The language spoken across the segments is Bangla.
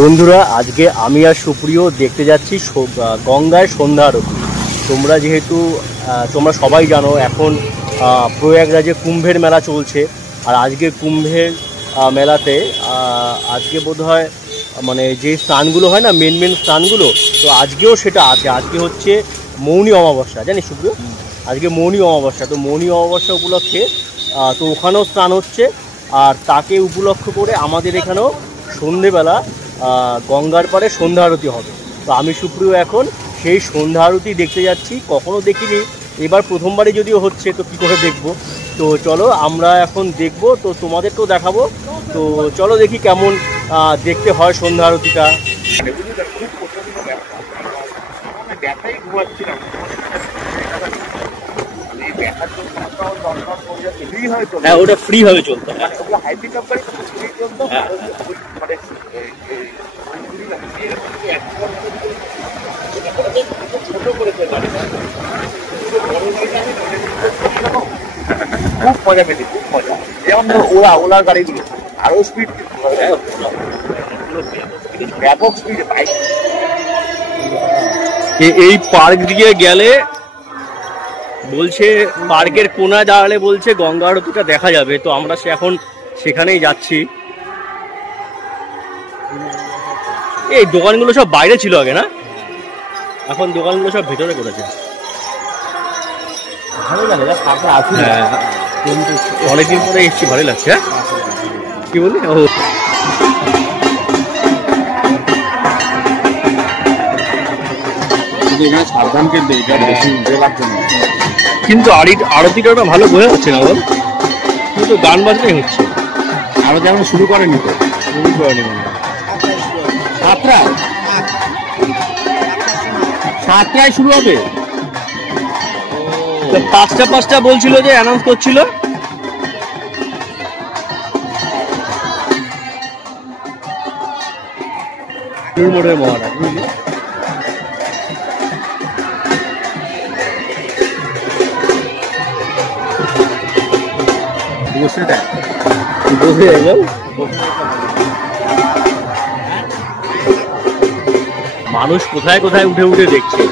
বন্ধুরা, আজকে আমি আর সুপ্রিয় দেখতে যাচ্ছি গঙ্গায় সন্ধ্যা আরতি। তোমরা সবাই জানো এখন প্রয়াগরাজে কুম্ভের মেলা চলছে। আর আজকে কুম্ভের মেলাতে আজকে বোধহয় মানে যে স্নানগুলো হয় না, মেন স্নানগুলো, তো আজকেও সেটা আছে। আজকে হচ্ছে মৌনী অমাবস্যা, জানিস সুপ্রিয়? আজকে মৌনী অমাবস্যা। তো মৌনী অমাবস্যা উপলক্ষে তো ওখানেও স্নান হচ্ছে। আর তাকে উপলক্ষ করে আমাদের এখানেও সন্ধেবেলা গঙ্গার পাড়ে সন্ধ্যা আরতি হবে। তো আমি সুপ্রিয় এখন সেই সন্ধ্যা আরতি দেখতে যাচ্ছি। কখনো দেখিনি, এবার প্রথমবারই যদিও হচ্ছে, তো কী করে দেখব। তো চলো আমরা এখন দেখব, তো তোমাদেরকেও দেখাবো। তো চলো দেখি কেমন দেখতে হয় সন্ধ্যা আরতিটা। হ্যাঁ, ওটা ফ্রি ভাবে চলতো। খুব মজা পেয়েছি, খুব মজা। যেমন ওলার গাড়িগুলো আরো স্পিড, ব্যাপক স্পিড বাইক। এই পার্ক দিয়ে গেলে বলছে, পার্কের কোনায় দাঁড়ালে বলছে গঙ্গা আরতিটা দেখা যাবে। তো আমরা এখন সেখানেই যাচ্ছি। এই দোকানগুলো সব বাইরে ছিল আগে, না? এখন দোকানগুলো সব ভেতরে করেছে। অনেকদিন পরে এসছি, ভালোই লাগছে। হ্যাঁ, কি বলি? ও কিন্তু আরতিটা ওটা ভালো বোঝা যাচ্ছে না, বল? কিন্তু গান বাজনাই হচ্ছে। আরতি এখন শুরু করেনি, তো শুরু করেনি মনে হয়। সাতটায় শুরু হবে। 5টা বলছিল যে অ্যানাউন্স করছিল। মহারাজ বুঝলি? মানুষ কোথায় কোথায় উঠে উঠে দেখছে।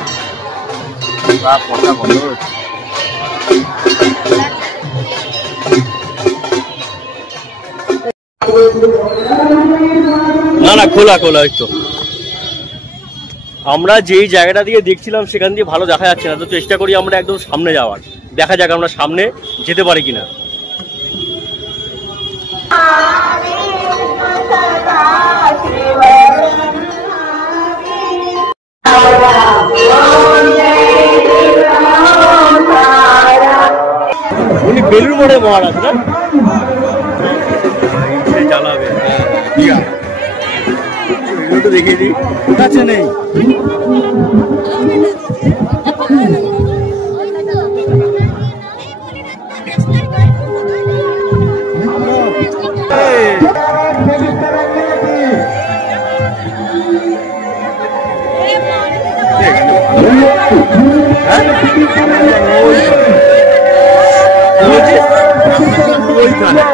না, খোলা তো। আমরা যেই জায়গাটা দিয়ে দেখছিলাম সেখান দিয়ে ভালো দেখা যাচ্ছে না, তো চেষ্টা করি আমরা একদম সামনে যাওয়ার। দেখা যাক আমরা সামনে যেতে পারি কিনা। উনি বেলুড় মঠের মহারাজ, না? জ্বালাবে দেখিয়ে দিই, কাছে নেই।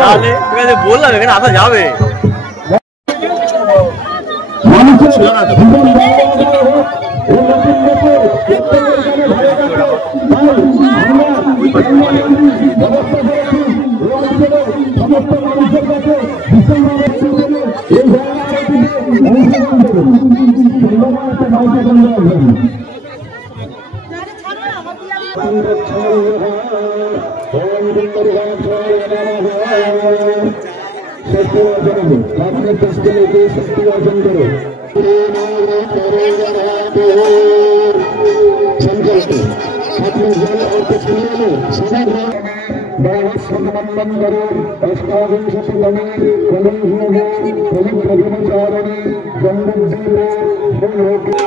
তাহলে বললাম এখানে আসা যাবে। दैवस्वतमन्वन्तरे अष्टाविंशतितमे कलियुगे कलिप्रथमचारणे जम्बुद्वीपे भूलोके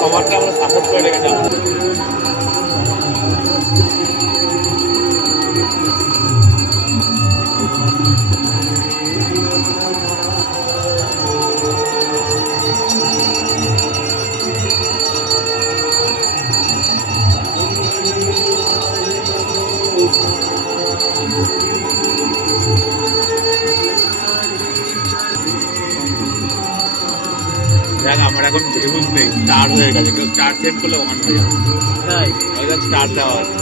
কভারটা আমরা সাপোর্ট করে রেখেছি। দেখ আমার এখন ভিউজ নেই, স্টার হয়ে গেছে, কেউ স্টার সেট করলে ওখান হয়ে যাবে। তাই স্টার দেওয়া আছে।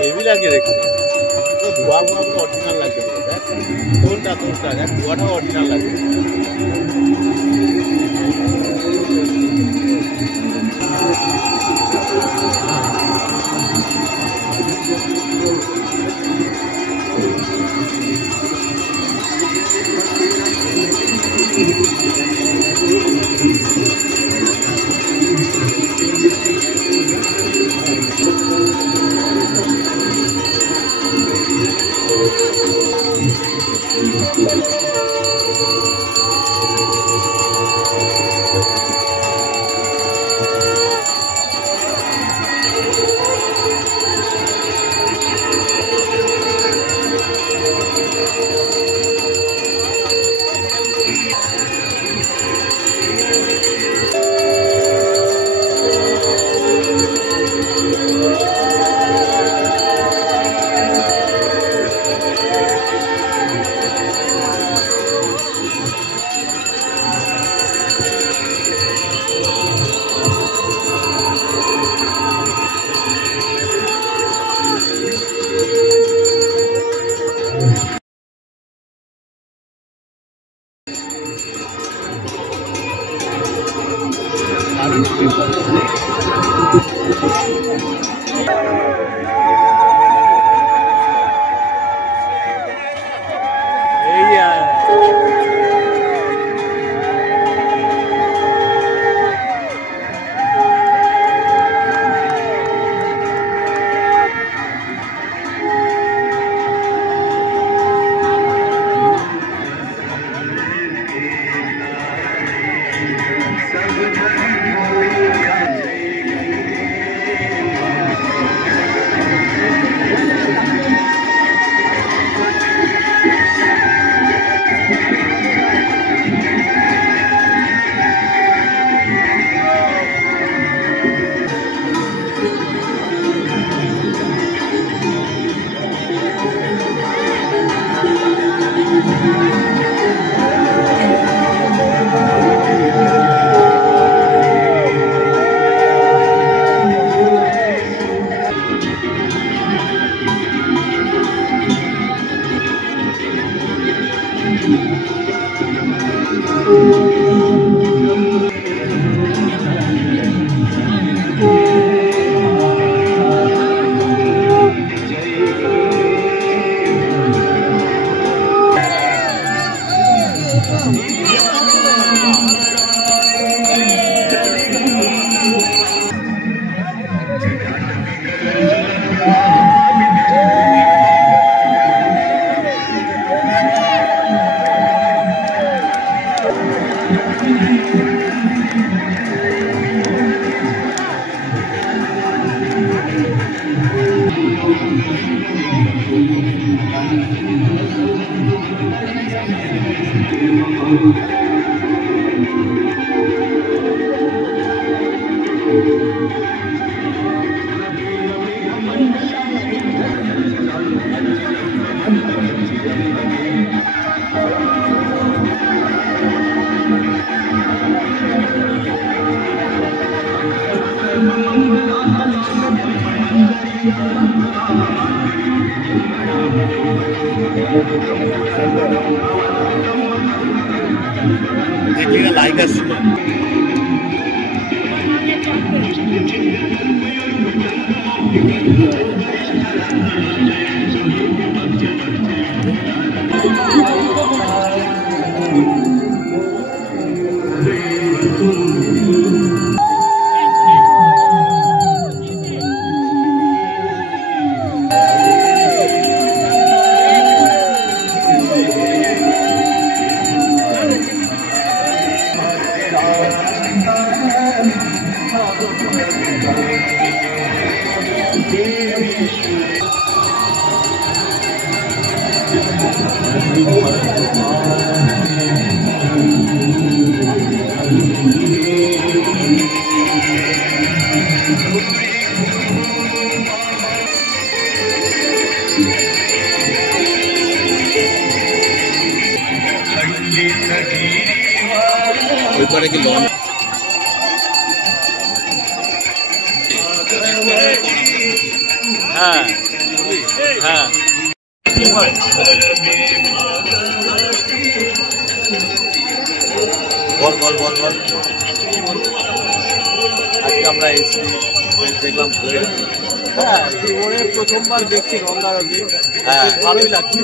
হেভি লাগে দেখতে, ধোয়া ধোয়া পুরো অরিজিনাল লাগছে। কোনটা কোনটা দেখ, ধোয়াটাও অরিজিনাল লাগে। লাইক আসছিল। ওই পারে কি লঞ্চ? হ্যাঁ হ্যাঁ বল বল বল বল। আজকে আমরা এসে দেখলাম, হ্যাঁ জীবনে প্রথমবার দেখছি গঙ্গা নদী, হ্যাঁ ভালোই লাগছে।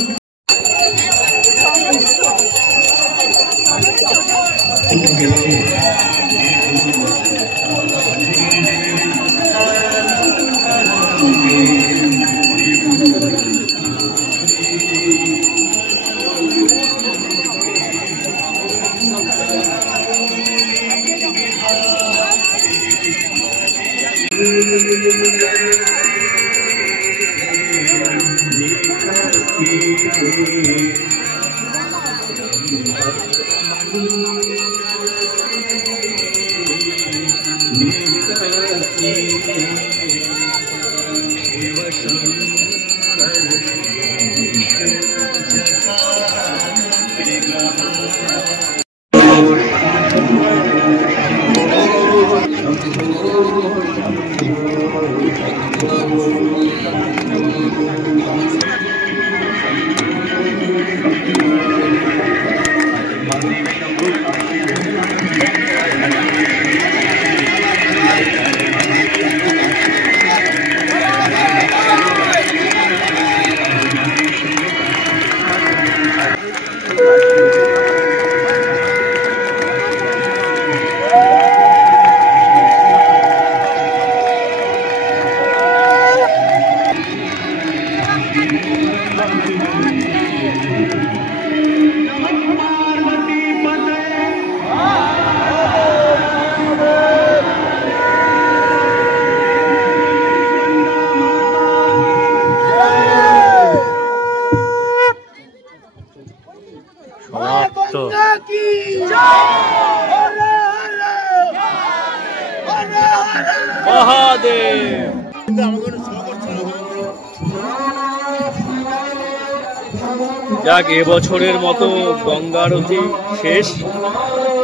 যাক, এবছরের মতো গঙ্গা আরতি শেষ।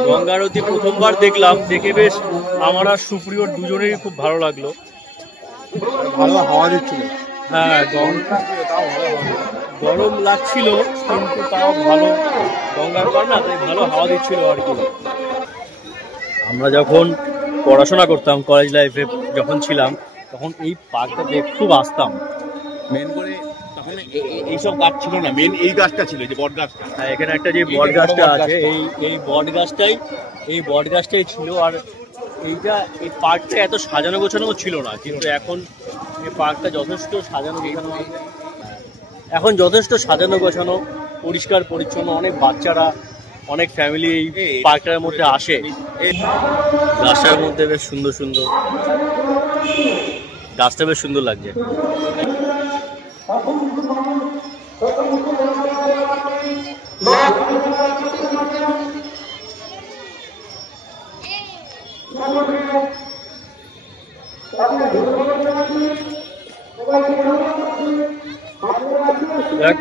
গঙ্গা আরতি প্রথমবার দেখলাম, দেখে বেশ আমার আর সুপ্রিয়র দুজনেরই খুব ভালো লাগলো। ভালো হাওয়া দিচ্ছিল। হ্যাঁ, গরম লাগছিল কিন্তু তাও ভালো, গঙ্গার পার না, তাই ভালো হাওয়া দিচ্ছিল আর কি। আমরা যখন পড়াশোনা করতাম, কলেজ লাইফে যখন ছিলাম, তখন এই পার্কটাতে খুব আসতাম। মেন করে তখন এইসব গাছ ছিল না, মেন এই গাছটা ছিল, যে বট গাছটা। হ্যাঁ, এখানে একটা যে বট গাছটা আছে, এই বট গাছটাই ছিল। আর এই পার্কটা এত সাজানো গোছানো ছিল না, কিন্তু এখন এই পার্কটা যথেষ্ট সাজানো গোছানো, পরিষ্কার পরিচ্ছন্ন। অনেক বাচ্চারা, অনেক ফ্যামিলি এই পার্কটার মধ্যে আসে। গাছটার মধ্যে বেশ সুন্দর সুন্দর, গাছটা বেশ সুন্দর লাগছে। দেখ,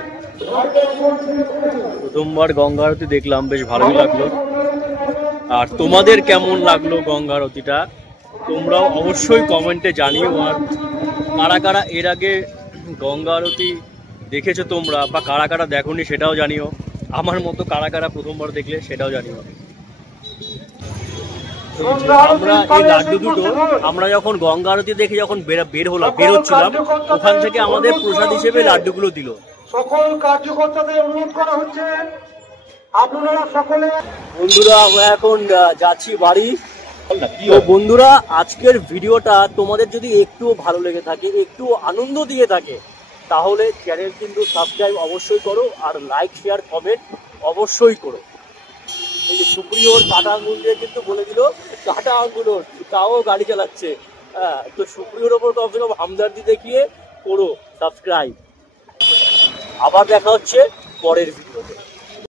প্রথমবার গঙ্গা আরতি দেখলাম, বেশ ভালোই লাগলো। আর তোমাদের কেমন লাগলো গঙ্গা আরতিটা তোমরাও অবশ্যই কমেন্টে জানিও। আর কারা কারা এর আগে গঙ্গা আরতি দেখেছো তোমরা, বা কারা কারা দেখোনি সেটাও জানিও। আমার মতো কারা কারা প্রথমবার দেখলে সেটাও জানিও। আমরা এই লাড্ডু দুটো আমরা যখন গঙ্গা আরতি দেখে যখন বেরোচ্ছিলাম, ওখান থেকে আমাদের প্রসাদ হিসেবে লাড্ডুগুলো দিল। সকল কার্যকর্তাদের অনুরোধ করা হচ্ছে আপনারা সকলে। বন্ধুরা আমরা এখন যাচ্ছি বাড়ি। তো বন্ধুরা, আজকের ভিডিওটা তোমাদের যদি একটু ভালো লেগে থাকে, একটু আনন্দ দিয়ে থাকে, তাহলে চ্যানেল কিন্তু সাবস্ক্রাইব অবশ্যই করো, আর লাইক শেয়ার কমেন্ট অবশ্যই করো। এই যে সুপ্রিয়র কাটা আঙ্গুল দিয়ে কিন্তু বলে দিল কাটা আঙ্গুল, তাও গাড়ি চালাচ্ছে। হ্যাঁ, তো সুপ্রিয়র ওপর কমসে কম হামদর্দি দেখিয়ে করো সাবস্ক্রাইব। আবার দেখা হচ্ছে পরের ভিডিওতে।